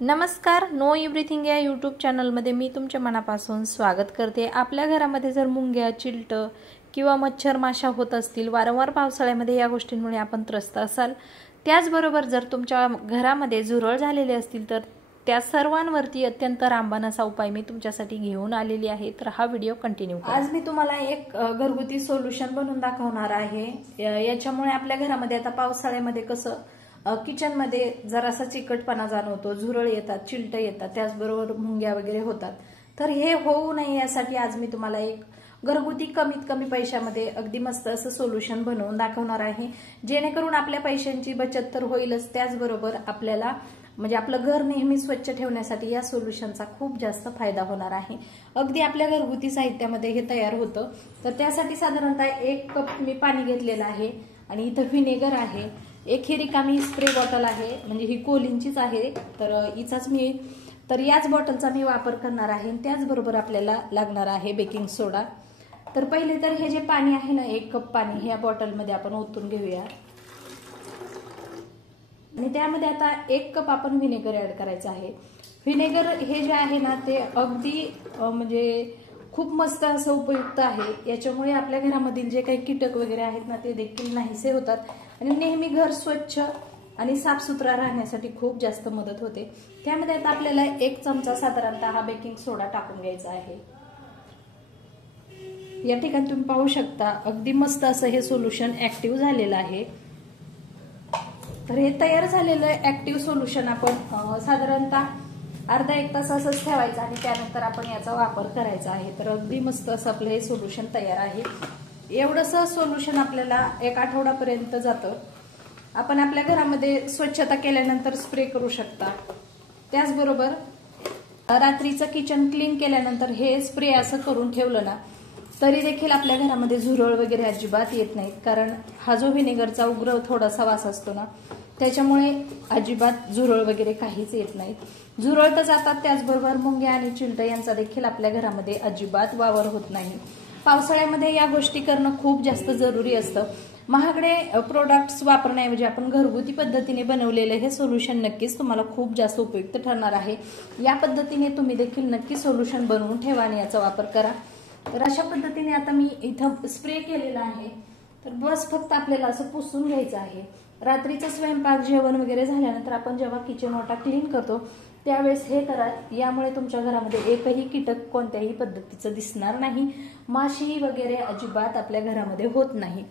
नमस्कार, know everything या YouTube चॅनलमध्ये मी तुमच्या मनापासून स्वागत करते। आपल्या घरामध्ये जर मुंग्या, चिलटं किंवा मच्छर माशा होत असतील, वारंवार पावसाळ्यामध्ये या गोष्टींमुळे आपण त्रस्त असाल, त्याचबरोबर जर तुमच्या घरामध्ये झुरळ झालेले असतील तर त्या सर्वांवरती अत्यंत रामबाण असा उपाय मी तुमच्यासाठी घेऊन आलेली आहे। तर हा व्हिडिओ कंटिन्यू करा। आज मी तुम्हाला एक घरगुती सोल्युशन बनवून दाखवणार आहे। याच्यामुळे आपल्या घरामध्ये आता पावसाळ्यामध्ये कसं किचन मध्ये जरासा चिकटपणा जाणवतो, झुरळ येतात, चिलटं येतात, त्याचबरोबर मुंग्या वगैरे होतात। तर हे होऊ नये यासाठी आज मी तुम्हाला एक घरगुती कमीत कमी पैशामध्ये अगदी मस्त असं सोल्युशन बनवून दाखवणार आहे, जेणेकरून आपल्या पैशांची बचत तर होईलच, त्याचबरोबर आपल्याला म्हणजे आपलं घर नेहमी स्वच्छ ठेवण्यासाठी या सोल्युशनचा खूप जास्त फायदा होणार आहे। अगदी आपल्या घरगुती साहित्यामध्ये हे तयार होतं। तर त्यासाठी साधारणतः 1 कप मी पाणी घेतलेलं आहे आणि इथं व्हिनेगर आहे, एक ही रिकामी स्प्रे बॉटल आहे, म्हणजे ही कोलिनचीच आहे, तर याच बॉटलचा मी वापर करणार आहे। त्याचबरोबर आपल्याला लागणार आहे बेकिंग सोडा। तर पहिले तर हे जे पाणी आहे ना, 1 कप पाणी ह्या बॉटलमध्ये आपण ओतून घेऊया आणि त्यामध्ये आता 1 कप आपण व्हिनेगर ऍड करायचं आहे। व्हिनेगर हे जे आहे ना ते अगदी म्हणजे खूप मस्त असं उपयुक्त आहे। याच्यामुळे आपल्या घरामधील जे काही कीटक वगैरे आहेत ना ते देखील नाहीसे होतात आणि नेहमी घर स्वच्छ आणि साफसुथरा राहण्यासाठी खूप जास्त मदत होते। त्यामध्ये आता आपल्याला 1 चमचा साधारणतः हा बेकिंग सोडा टाकून घ्यायचा आहे। या ठिकाणी तुम्ही पाहू शकता अगदी मस्त असं हे सोल्युशन ऍक्टिव्ह झालेलं आहे। तर हे तयार झालेलं ऍक्टिव्ह सोल्युशन आपण साधारणतः अर्धा 1 तास असंच ठेवायचं आणि त्यानंतर आपण याचा वापर करायचा आहे। तर अगदी मस्त असं आपलं हे सोल्युशन तयार आहे। एवढंसं सोल्युशन आपल्याला 1 आठवड्यापर्यंत जातं। आपण आपल्या घरामध्ये स्वच्छता केल्यानंतर स्प्रे करू शकता। त्याचबरोबर रात्रीचं किचन क्लीन केल्यानंतर हे स्प्रे असं करून ठेवलं ना तरी देखील आपल्या घरामध्ये झुरळ वगैरे अजिबात येत नाहीत, कारण हा जो व्हिनेगरचा उग्र थोडासा वास असतो ना त्याच्यामुळे अजिबात झुरळ वगैरे काहीच येत नाहीत। झुरळ तर जातात, त्याचबरोबर मुंग्या आणि चिलटं यांचा देखील आपल्या घरामध्ये अजिबात वावर होत नाही। पावसाळ्यामध्ये या गोष्टी करणं खूप जास्त जरुरी असतं। महागडे प्रोडक्ट्स वापरण्याऐवजी आपण घरगुती पद्धतीने बनवलेले हे सोल्युशन नक्कीच तुम्हाला खूप जास्त उपयुक्त ठरणार आहे। या पद्धतीने तुम्ही देखील नक्की सोल्युशन बनवून ठेवा आणि याचा वापर करा। तर अशा पद्धतीने आता मी इथं स्प्रे केलेला आहे। तर बस फक्त आपल्याला असं पुसून घ्यायचं आहे। रात्रीचं स्वयंपाक जेवण वगैरे झाल्यानंतर आपण जेव्हा किचन ओटा क्लीन करतो त्यावेळेस हे करा। यामुळे तुमच्या घरामध्ये एकही कीटक कोणत्याही पद्धतीचं दिसणार नाही, माशी वगैरे अजिबात आपल्या घरामध्ये होत नाही।